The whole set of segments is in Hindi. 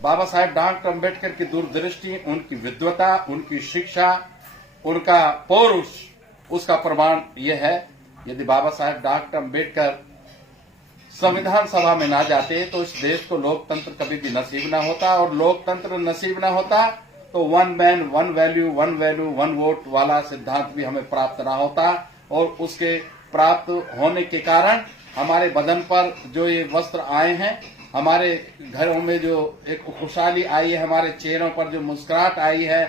बाबा साहेब डॉक्टर अम्बेडकर की दूरदृष्टि, उनकी विद्वता, उनकी शिक्षा, उनका पौरुष, उसका प्रमाण यह है। यदि बाबा साहेब डॉक्टर अम्बेडकर संविधान सभा में ना जाते तो इस देश को लोकतंत्र कभी भी नसीब ना होता, और लोकतंत्र नसीब ना होता तो one man one value one vote वाला सिद्धांत भी हमें प्राप्त ना होता। और उसके प्राप्त होने के कारण हमारे बदन पर जो ये वस्त्र आए हैं, हमारे घरों में जो एक खुशहाली आई है, हमारे चेहरों पर जो मुस्कुराहट आई है,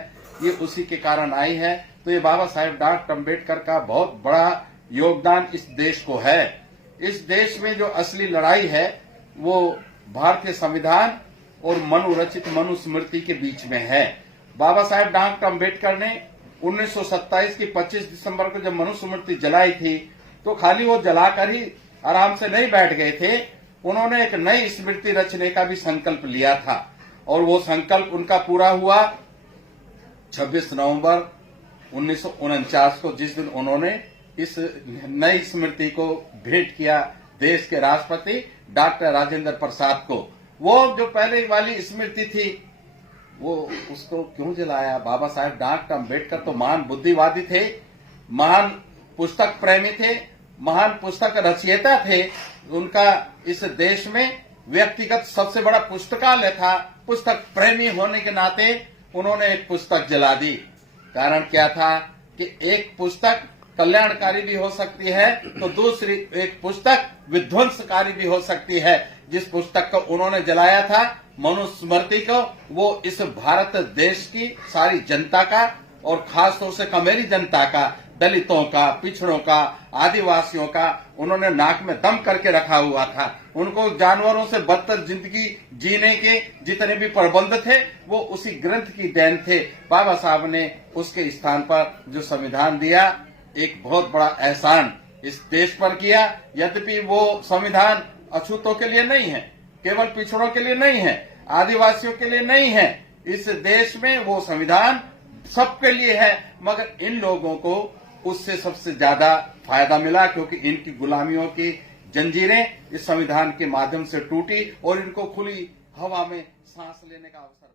ये उसी के कारण आई है। तो ये बाबा साहेब डॉक्टर अम्बेडकर का बहुत बड़ा योगदान इस देश को है। इस देश में जो असली लड़ाई है वो भारतीय संविधान और मनुरचित मनुस्मृति के बीच में है। बाबा साहेब डॉक्टर अम्बेडकर ने 1927 की 25 दिसंबर को जब मनुस्मृति जलाई थी तो खाली वो जलाकर ही आराम से नहीं बैठ गए थे, उन्होंने एक नई स्मृति रचने का भी संकल्प लिया था। और वो संकल्प उनका पूरा हुआ 26 नवंबर 1949 को, जिस दिन उन्होंने इस नई स्मृति को भेंट किया देश के राष्ट्रपति डॉक्टर राजेंद्र प्रसाद को। वो जो पहले वाली स्मृति थी वो उसको क्यों जलाया? बाबा साहेब डॉक्टर अम्बेडकर तो महान बुद्धिवादी थे, महान पुस्तक प्रेमी थे, महान पुस्तक रचयिता थे। उनका इस देश में व्यक्तिगत सबसे बड़ा पुस्तकालय था। पुस्तक प्रेमी होने के नाते उन्होंने एक पुस्तक जला दी। कारण क्या था कि एक पुस्तक कल्याणकारी भी हो सकती है तो दूसरी एक पुस्तक विध्वंसकारी भी हो सकती है। जिस पुस्तक को उन्होंने जलाया था मनुस्मृति को, वो इस भारत देश की सारी जनता का और खासतौर से कमेरी जनता का, दलितों का, पिछड़ों का, आदिवासियों का उन्होंने नाक में दम करके रखा हुआ था। उनको जानवरों से बदतर जिंदगी जीने के जितने भी प्रबंध थे वो उसी ग्रंथ की देन थे। बाबा साहब ने उसके स्थान पर जो संविधान दिया, एक बहुत बड़ा एहसान इस देश पर किया। यद्यपि वो संविधान अछूतों के लिए नहीं है, केवल पिछड़ों के लिए नहीं है, आदिवासियों के लिए नहीं है। इस देश में वो संविधान सबके लिए है, मगर इन लोगों को उससे सबसे ज्यादा फायदा मिला क्योंकि इनकी गुलामियों की जंजीरें इस संविधान के माध्यम से टूटी और इनको खुली हवा में सांस लेने का अवसर